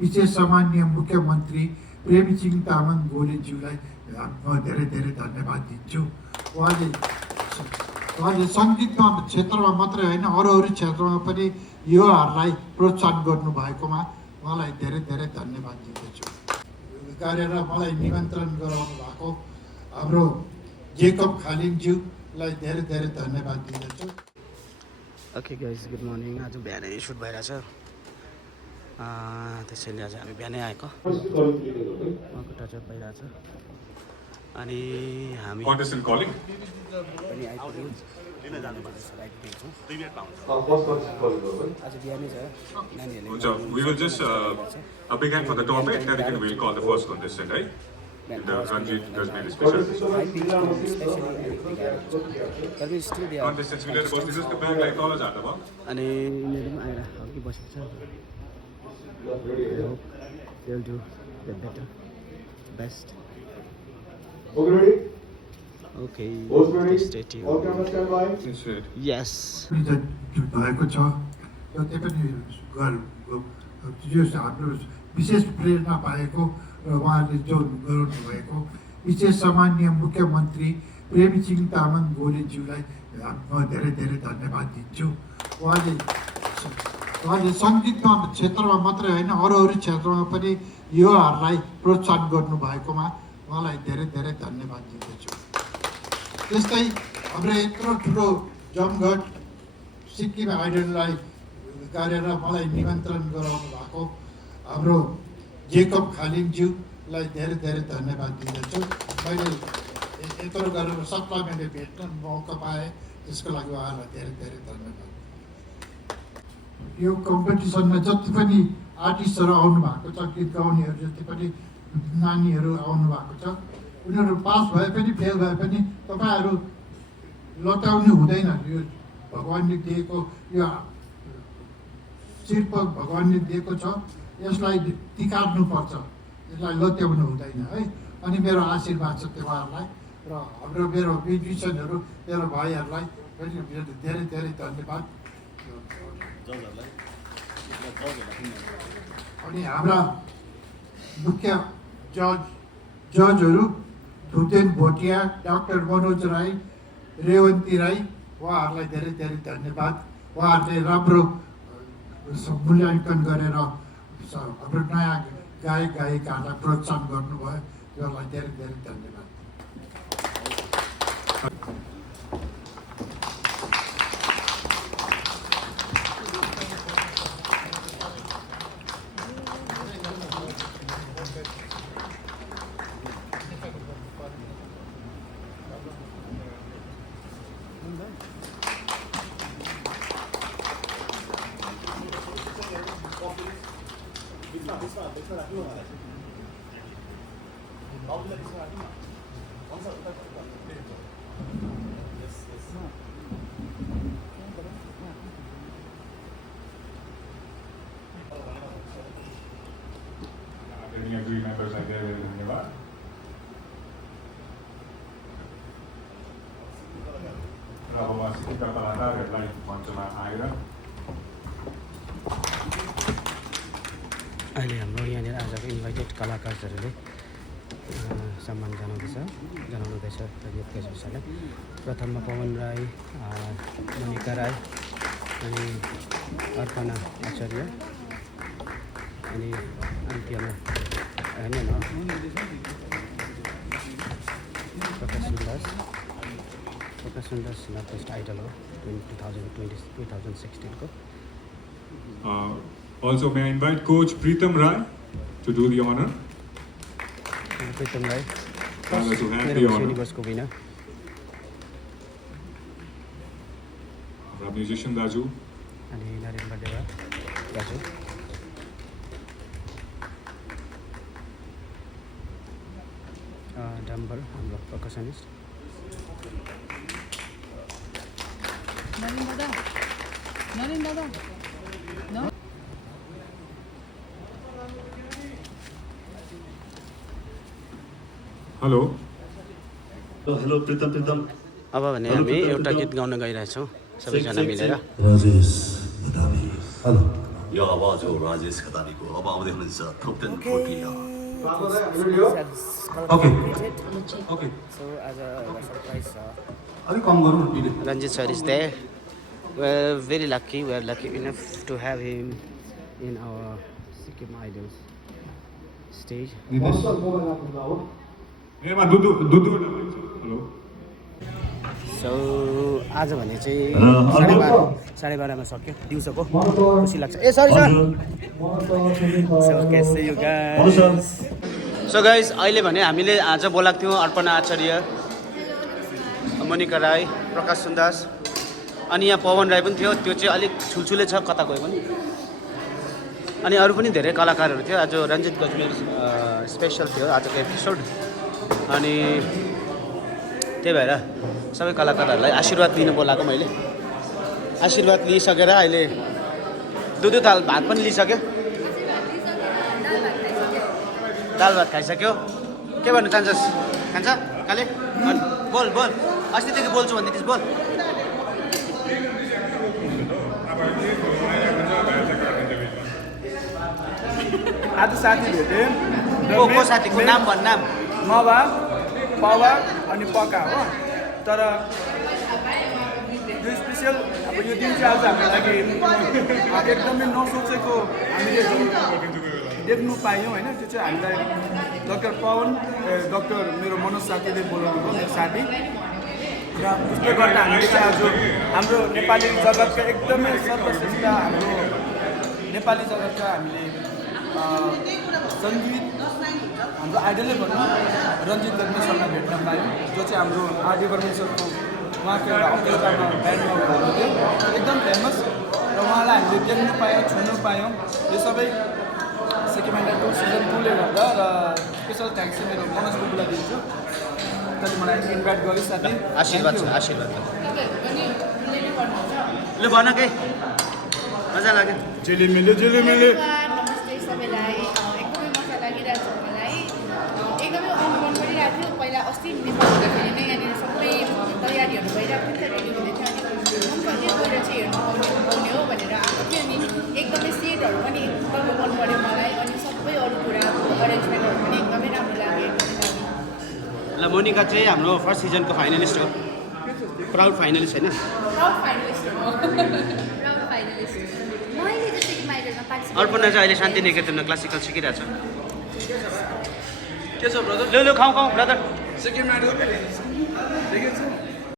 विशेष सामान्य मुख्यमन्त्री प्रेमसिंह तामाङ गोलेज्यूलाई म धेरै धेरै धन्यवाद दिन्छु। उहाँले सङ्गीतमा क्षेत्रमा मात्रै होइन अरू क्षेत्रमा पनि युवाहरूलाई प्रोत्साहन गर्नुभएकोमा उहाँलाई धेरै धेरै धन्यवाद दिँदछु। गरेर मलाई निमन्त्रण गराउनु भएको हाम्रो जेकब खालिङज्यूलाई धेरै धेरै धन्यवाद दिँदछु। Okay guys, good morning. आज बिहानै सुट भइरहेछ, त्यसैले आज हामी बिहानै आएको टचअप भइरहेछ अनि हामी पनि आइपुग्यौँ। आज बिहानै छ नानीहरूले We will just begin for the topic, then we will call the first contestant, right? Ranjit does be the special. Contestants, we let the boss the bag like all that about. अनि यिनीहरू पनि आएर अघि बसेको छ। I hope they'll do the better, best. Okay, stay tuned. Yes. भएको छ र त्यो पनि यो हाम्रो विशेष प्रेरणा पाएको र उहाँले जो गराउनु भएको विशेष सामान्य मुख्यमन्त्री प्रेमसिंह तामाङ गोलेज्यूलाई म धेरै धेरै धन्यवाद दिन्छु। उहाँले सङ्गीतमा क्षेत्रमा मात्रै होइन अरू क्षेत्रमा पनि युवाहरूलाई प्रोत्साहन गर्नुभएकोमा उहाँलाई धेरै धेरै धन्यवाद दिँदछु। त्यस्तै हाम्रो यत्रो ठुलो जमघट सिक्किम आइडललाई गरेर मलाई निमन्त्रण गराउनु भएको हाम्रो जेकब खालिङज्यूलाई धेरै धेरै धन्यवाद दिँदछु। मैले यत्रो गरेर सबलाई मैले भेट्न मौका पाएँ, त्यसको लागि उहाँलाई धेरै धेरै धन्यवाद। यो कम्पिटिसनमा जति पनि आर्टिस्टहरू आउनु भएको छ, गीत गाउनेहरू जति पनि नानीहरू आउनु भएको छ, उनीहरू पास भए पनि फेल भए पनि तपाईँहरू लटाउनु हुँदैन। यो भगवान्ले दिएको यो शिल्प भगवान्ले दिएको छ, यसलाई तिकार्नुपर्छ, यसलाई लत्याउनु हुँदैन है। अनि मेरो आशीर्वाद छ तपाईँहरूलाई र हाम्रो मेरो म्युजिसियनहरू मेरो भाइहरूलाई पनि धेरै धेरै धन्यवाद। अनि हाम्रा मुख्य जजहरू धुतेन भोटिया, डाक्टर मनोज राई, रेवन्ती राई, उहाँहरूलाई धेरै धेरै धन्यवाद। उहाँहरूले राम्रो मूल्याङ्कन गरेर हाम्रो नयाँ गायक गायिकाहरूलाई प्रोत्साहन गर्नुभयो, त्यसलाई धेरै धेरै धन्यवाद। Three members are there, धन्यवाद। र अब म सिक्किमका कलाकारहरूलाई मञ्चमा आएर अहिले हाम्रो यहाँनिर आजको इन्भाइटेड कलाकारहरूले सम्मान जनाउँदैछ प्रदीप केशवलाई। प्रथममा पवन राई, मनिका राई, अनि अर्पणा आचार्य, अनि अन्त्यमा प्रकाश सुन्दास नर्थ आइडल हो 2016 को। Also, may I invite Coach Pritam Rai to do the honor? Pritam Rai, To hand the honor. Universe को विनर। Our musician Raju. अनि नरेन्द्र देवा दाजु, डम्बर हाम्रो पर्कसनिस्ट, Hello. हेलो प्रितम अब भने हामी एउटा गीत गाउन गइरहेछौँ सबैजना मिलेर। राजेश हेलो यो आवाज हो राजेश खतानीको अब आउँदै हुनुहुन्छ थोप्टेन Bhutia Okay. Okay. So as a surprise, अलिक कम गरौँ न दिदी Ranjit sir is there. We're very lucky. We're lucky enough to have him in our Sikkim Idols stage. So आज भने चाहिँ 12:30 सक्यो दिउँसोको खुसी लाग्छ ए सरी सर सो गाइस अहिले भने हामीले आज बोलाएको थियौँ अर्पणा आचार्य मोनिका राई प्रकाश सुन्दास अनि यहाँ पवन राई पनि थियो त्यो चाहिँ अलिक छुलछुले छ कता गयो पनि अनि अरू पनि धेरै कलाकारहरू थियो आज रञ्जित गजमेर स्पेसल थियो आजको एपिसोड अनि त्यही भएर सबै कलाकारहरूलाई आशीर्वाद दिनु बोलाएको मैले आशीर्वाद लिइसकेर अहिले दुध दाल भात पनि लिइसक्यो दाल भात खाइसक्यो के भन्नु चाहन्छस् खान्छ काले बोल बोल अस्तिदेखि बोल्छु भन्दै थिइस् बोल आज साथी भेटेँ को साथीको नाम भन् नाम मवा पवा अनि पका हो तर यो स्पेसल अब यो दिन चाहिँ आज हाम्रो लागि एकदमै नसोचेको हामीले जुन देख्नु पायौँ होइन त्यो चाहिँ हामीलाई डाक्टर पवन डाक्टर मेरो मनोज साथीले बोलाउनु भयो मेरो साथी र उसले गर्दा हामीले चाहिँ आज हाम्रो नेपाली जगतका एकदमै सर्वश्रेष्ठ हाम्रो नेपाली जगतका हामीले सङ्गीत हाम्रो आइडलै भनौँ रञ्जित गजमेर सरलाई भेट्न पायौँ जो चाहिँ हाम्रो आरडी बर्मन सरको उहाँको एउटा अङ्केलतामा ब्यान्डमा हुनुहुन्थ्यो एकदम फेमस र उहाँलाई हामीले देख्नु पायौँ छुनु पायौँ यो सबै सिक्किम आइडल सिजन 2ले गर्दा र स्पेसल थ्याङ्क्स चाहिँ मेरो मनोज बुबुलाई दिन्छु जसले मलाई इन्भाइट गर्यो साथी आशीर्वाद छ आशीर्वाद ल भन के मजा लाग्यो झिलिमिली झिलिमिली नमस्ते सबैलाई एकदमै मजा लागिरहेको छ मलाई एकदमै मन परिरहेको थियो पहिला अस्ति नेपाल हुँदाखेरि नै यहाँनिर सबै तयारीहरू भइरहेको थियो रेडी हुँदै थियो अनि मन पर्थ्यो गएर चाहिँ हेर्नु पाउने हो भनेर आएको थियो अनि एकदमै सेटहरू पनि एकदमै मन पऱ्यो मलाई अनि सबै अरू कुरा अरेन्जमेन्टहरू पनि एकदमै राम्रो लाग्यो ल मोनिका चाहिँ हाम्रो फर्स्ट सिजनको फाइनलिस्ट हो प्राउड फाइनलिस्ट होइन प्राउड फाइनलिस्ट हो प्राउड फाइनलिस्ट मैले चाहिँ सिक्किम आइडलमा पार्टिसिपेट अर्पणा चाहिँ अहिले शान्तिनिकेतनमा क्लासिकल सिकिरहेको छ के छ ब्रदर ल खाउँ ब्रदर सिक्किम आइडल देखेको छु